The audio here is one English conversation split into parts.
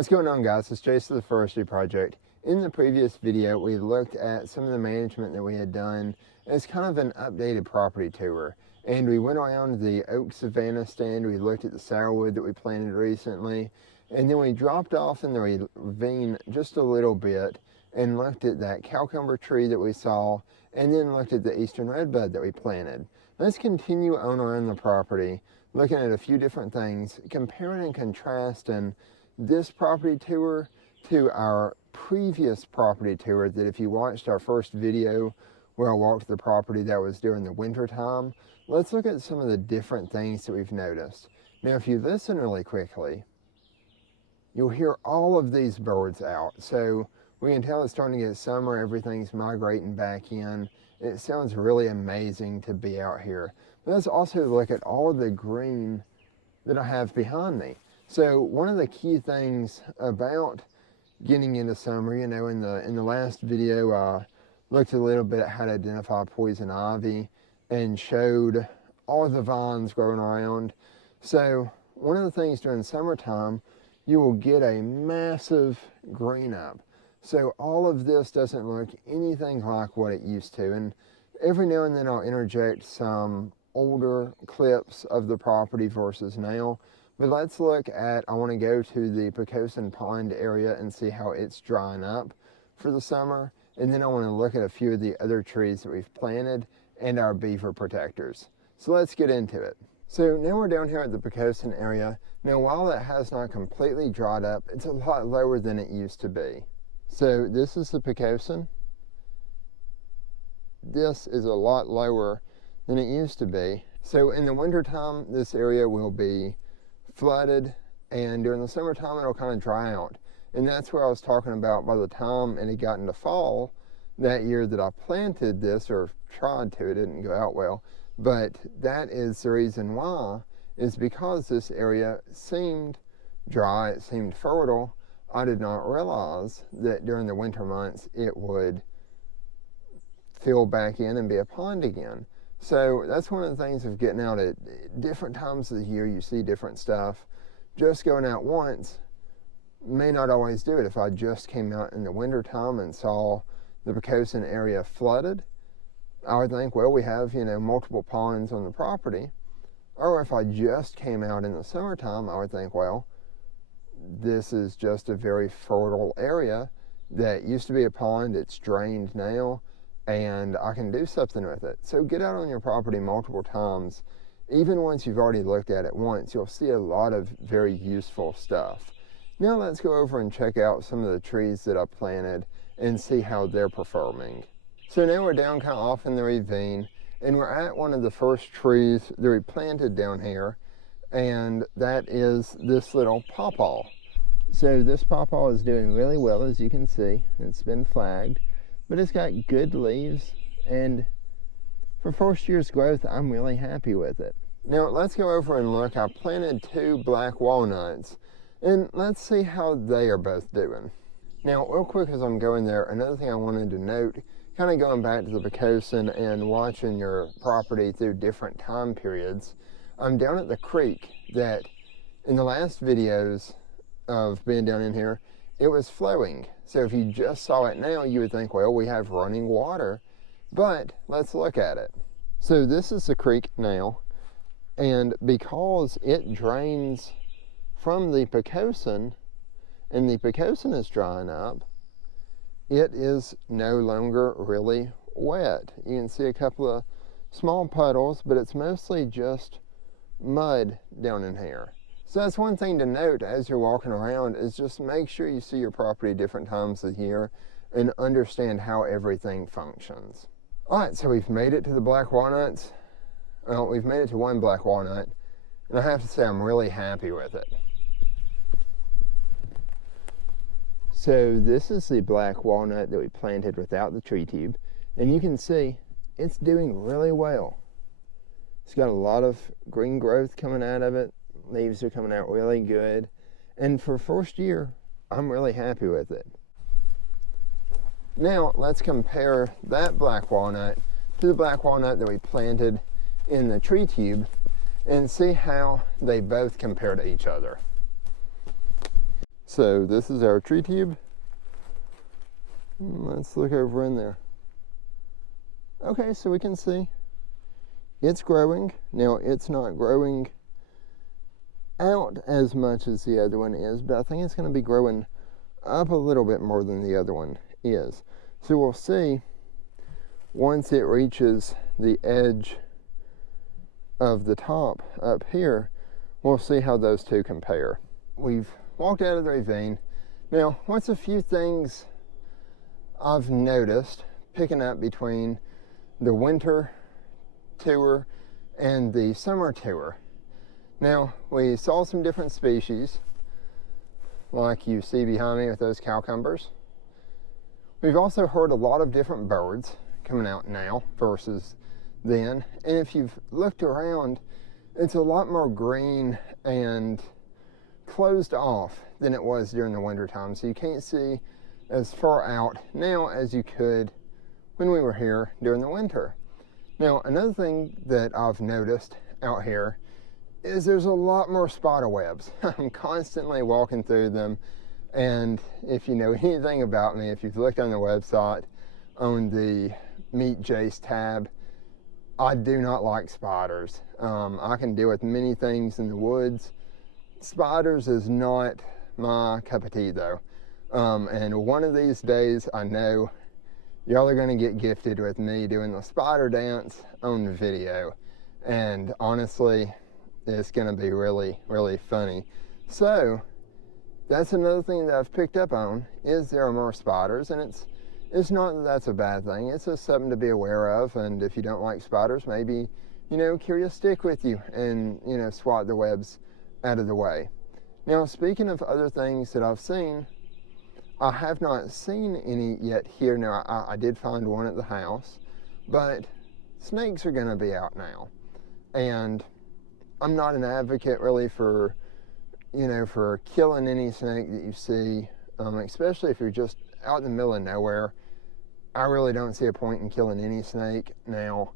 What's going on, guys? It's Jace of the Forestry Project. In the previous video, we looked at some of the management that we had done as kind of an updated property tour. And we went around the oak savanna stand, we looked at the sourwood that we planted recently, and then we dropped off in the ravine just a little bit and looked at that cucumber tree that we saw, and then looked at the eastern redbud that we planted. Let's continue on around the property, looking at a few different things, comparing and contrasting this property tour to our previous property tour that if you watched our first video where I walked the property that was during the winter time, let's look at some of the different things that we've noticed. Now, if you listen really quickly, you'll hear all of these birds out. So we can tell it's starting to get summer, everything's migrating back in. It sounds really amazing to be out here. But let's also look at all the green that I have behind me. So one of the key things about getting into summer, you know, in the last video, I looked a little bit at how to identify poison ivy and showed all of the vines growing around. So one of the things during summertime, you will get a massive green up. So all of this doesn't look anything like what it used to. And every now and then I'll interject some older clips of the property versus now. But let's look at, I want to go to the pocosin pond area and see how it's drying up for the summer. And then I want to look at a few of the other trees that we've planted and our beaver protectors. So let's get into it. So now we're down here at the pocosin area. Now while it has not completely dried up, it's a lot lower than it used to be. So this is the pocosin. This is a lot lower than it used to be. So in the wintertime, this area will be flooded, and during the summertime it'll kind of dry out. And that's where I was talking about by the time it had gotten to fall that year that I planted this, or tried to, it didn't go out well. But that is the reason why, is because this area seemed dry, it seemed fertile. I did not realize that during the winter months it would fill back in and be a pond again. So that's one of the things of getting out at different times of the year. You see different stuff. Just going out once may not always do it. If I just came out in the winter time and saw the pocosin area flooded, I would think, well, we have, you know, multiple ponds on the property. Or if I just came out in the summertime, I would think, well, this is just a very fertile area that used to be a pond. It's drained now, and I can do something with it. So get out on your property multiple times. Even once you've already looked at it once, you'll see a lot of very useful stuff. Now let's go over and check out some of the trees that I planted and see how they're performing. So now we're down kind of off in the ravine, and we're at one of the first trees that we planted down here, and that is this little pawpaw. So this pawpaw is doing really well, as you can see. It's been flagged, but it's got good leaves, and for first year's growth, I'm really happy with it. Now let's go over and look. I planted 2 black walnuts, and let's see how they are both doing. Now, real quick as I'm going there, another thing I wanted to note, kind of going back to the pocosin and watching your property through different time periods, I'm down at the creek that in the last videos of being down in here, it was flowing. So if you just saw it now, you would think, well, we have running water, but let's look at it. So this is the creek now, and because it drains from the pocosin, and the pocosin is drying up, it is no longer really wet. You can see a couple of small puddles, but it's mostly just mud down in here. So that's one thing to note as you're walking around, is just make sure you see your property different times of the year and understand how everything functions. All right, so we've made it to the black walnuts. Well, we've made it to one black walnut, and I have to say I'm really happy with it. So this is the black walnut that we planted without the tree tube, and you can see it's doing really well. It's got a lot of green growth coming out of it. Leaves are coming out really good, and for first year, I'm really happy with it. Now let's compare that black walnut to the black walnut that we planted in the tree tube and see how they both compare to each other. So this is our tree tube. Let's look over in there. Okay, so we can see it's growing. Now it's not growing out as much as the other one is, but I think it's going to be growing up a little bit more than the other one is. So we'll see once it reaches the edge of the top up here, we'll see how those two compare. We've walked out of the ravine. Now, what's a few things I've noticed picking up between the winter tour and the summer tour? Now, we saw some different species, like you see behind me with those cowcumbers. We've also heard a lot of different birds coming out now versus then. And if you've looked around, it's a lot more green and closed off than it was during the winter time. So you can't see as far out now as you could when we were here during the winter. Now, another thing that I've noticed out here is there's a lot more spider webs. I'm constantly walking through them, and if you know anything about me, if you've looked on the website on the Meet Jace tab, I do not like spiders. I can deal with many things in the woods. Spiders is not my cup of tea though. And one of these days I know y'all are gonna get gifted with me doing the spider dance on the video. And honestly, it's gonna be really, really funny. So that's another thing that I've picked up on, is there are more spiders, and it's not that that's a bad thing. It's just something to be aware of. And if you don't like spiders, maybe, carry a stick with you and, swat the webs out of the way. Now, speaking of other things that I've seen, I have not seen any yet here. Now, I did find one at the house, but snakes are gonna be out now. And I'm not an advocate really for killing any snake that you see, especially if you're just out in the middle of nowhere. I really don't see a point in killing any snake. Now,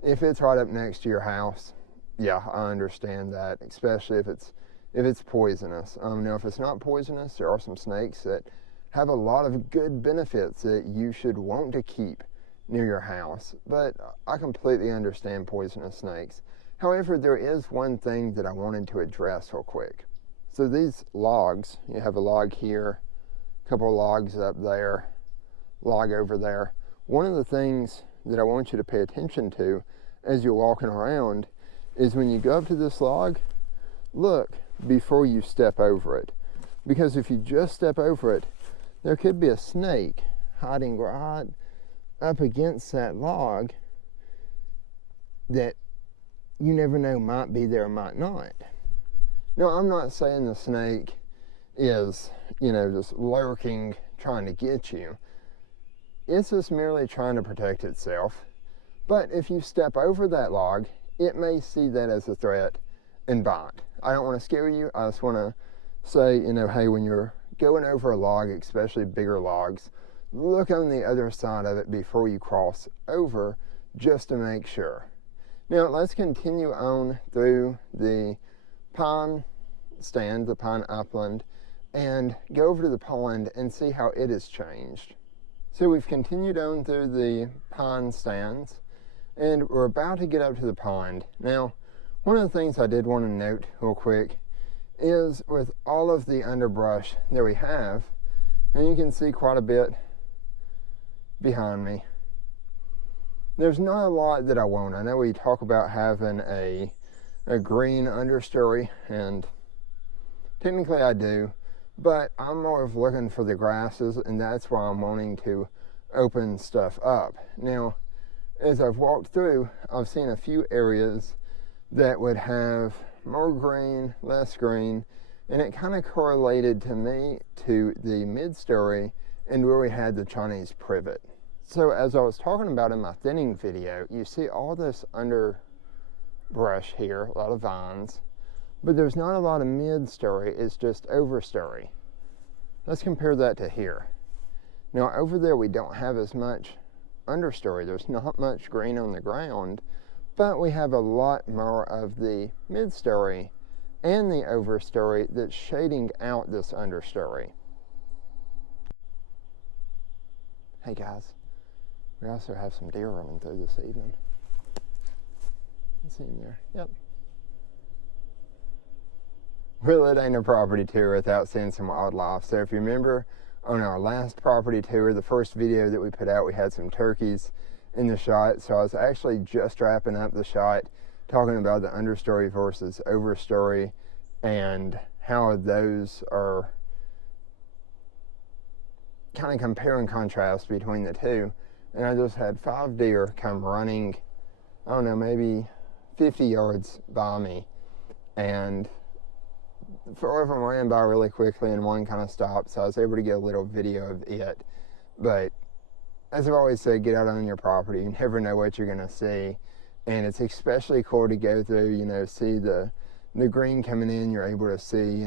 if it's right up next to your house, yeah, I understand that, especially if it's poisonous. Now, if it's not poisonous, there are some snakes that have a lot of good benefits that you should want to keep near your house. But I completely understand poisonous snakes. However, there is one thing that I wanted to address real quick. So these logs, you have a log here, a couple of logs up there, log over there. One of the things that I want you to pay attention to as you're walking around is when you go up to this log, look before you step over it. Because if you just step over it, there could be a snake hiding right up against that log that you never know might be there or might not. Now, I'm not saying the snake is, just lurking, trying to get you. It's just merely trying to protect itself. But if you step over that log, it may see that as a threat and bite. I don't want to scare you. I just want to say, hey, when you're going over a log, especially bigger logs, look on the other side of it before you cross over, just to make sure. Now, let's continue on through the pine stand, the pine upland, and go over to the pond and see how it has changed. So we've continued on through the pine stands, and we're about to get up to the pond. Now, one of the things I did want to note real quick is with all of the underbrush that we have, and you can see quite a bit behind me, there's not a lot that I want. I know we talk about having a green understory, and technically I do, but I'm more of looking for the grasses, and that's why I'm wanting to open stuff up. Now, as I've walked through, I've seen a few areas that would have more green, less green, and it kind of correlated to me to the mid-story and where we had the Chinese privet. So as I was talking about in my thinning video, you see all this underbrush here, a lot of vines, but there's not a lot of mid-story, it's just overstory. Let's compare that to here. Now over there we don't have as much understory, there's not much green on the ground, but we have a lot more of the mid-story and the overstory that's shading out this understory. Hey guys, we also have some deer running through this evening. You see him there? Yep. Well, it ain't a property tour without seeing some wildlife. So if you remember on our last property tour, the first video that we put out, we had some turkeys in the shot. So I was actually just wrapping up the shot talking about the understory versus overstory and how those are kind of compare and contrast between the two. And I just had 5 deer come running, I don't know, maybe 50 yards by me. And 4 of them ran by really quickly and one kind of stopped, so I was able to get a little video of it. But as I've always said, get out on your property. You never know what you're going to see. And it's especially cool to go through, see the green coming in. You're able to see,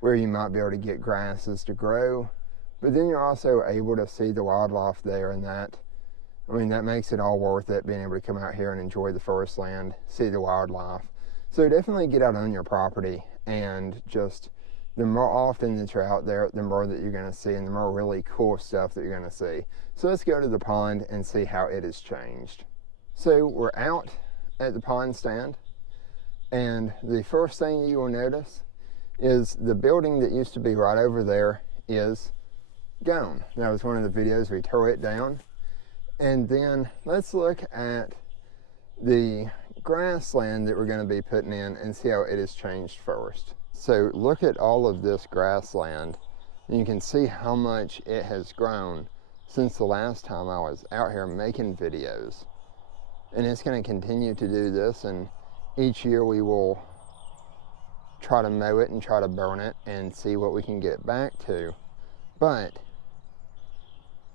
where you might be able to get grasses to grow. But then you're also able to see the wildlife there, and that makes it all worth it, being able to come out here and enjoy the forest land, see the wildlife. So definitely get out on your property, and just the more often that you're out there, the more that you're going to see, and the more really cool stuff that you're going to see. So let's go to the pond and see how it has changed. So we're out at the pond stand, and the first thing you will notice is the building that used to be right over there is gone. That was one of the videos we tore it down. And then let's look at the grassland that we're going to be putting in and see how it has changed first. So look at all of this grassland, and you can see how much it has grown since the last time I was out here making videos. And it's going to continue to do this, and each year we will try to mow it and try to burn it and see what we can get back to. But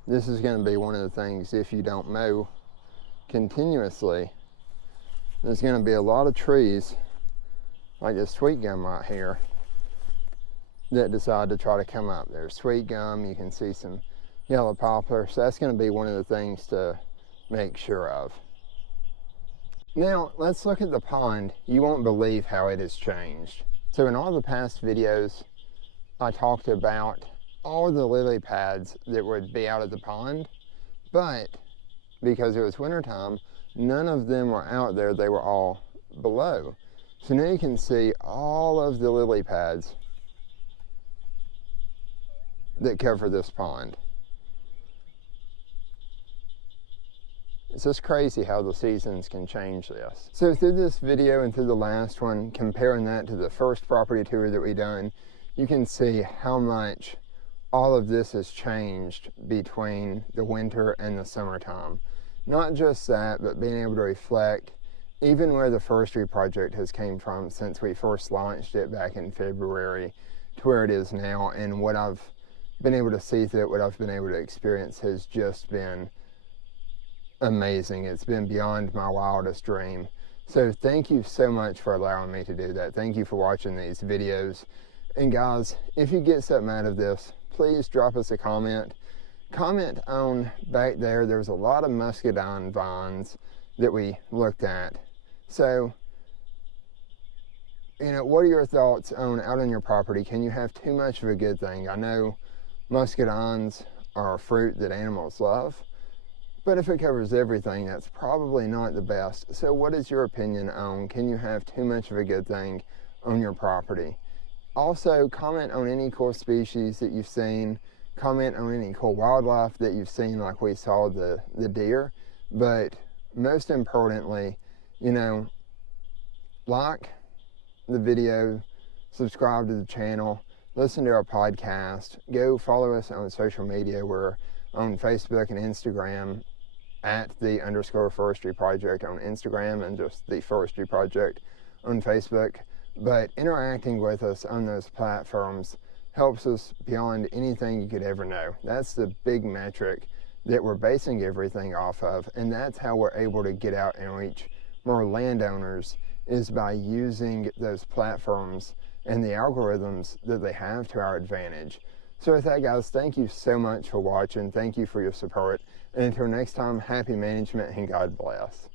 this is going to be one of the things, if you don't mow continuously, there's going to be a lot of trees like this sweet gum right here that decide to try to come up. There's sweet gum, you can see some yellow poplar, so that's going to be one of the things to make sure of. Now let's look at the pond. You won't believe how it has changed. So in all the past videos I talked about all the lily pads that would be out at the pond, but because it was wintertime, none of them were out there, they were all below. So now you can see all of the lily pads that cover this pond. It's just crazy how the seasons can change this. So through this video and through the last one, comparing that to the first property tour that we done, you can see how much all of this has changed between the winter and the summertime. Not just that, but being able to reflect even where the forestry project has came from since we first launched it back in February to where it is now, and what I've been able to see through it, what I've been able to experience has just been amazing. It's been beyond my wildest dream. So thank you so much for allowing me to do that. Thank you for watching these videos. And guys, if you get something out of this, please drop us a comment. Comment on back there, there's a lot of muscadine vines that we looked at. So, what are your thoughts on out on your property? Can you have too much of a good thing? I know muscadines are a fruit that animals love, but if it covers everything, that's probably not the best. So what is your opinion on, can you have too much of a good thing on your property? Also, comment on any cool species that you've seen. Comment on any cool wildlife that you've seen, like we saw the deer. But most importantly, like the video, subscribe to the channel, listen to our podcast, go follow us on social media. We're on Facebook and Instagram at _forestry project on Instagram, and just the forestry project on Facebook. But interacting with us on those platforms helps us beyond anything you could ever know. That's the big metric that we're basing everything off of, and that's how we're able to get out and reach more landowners, is by using those platforms and the algorithms that they have to our advantage. So with that, guys, thank you so much for watching. Thank you for your support. And until next time, happy management and God bless.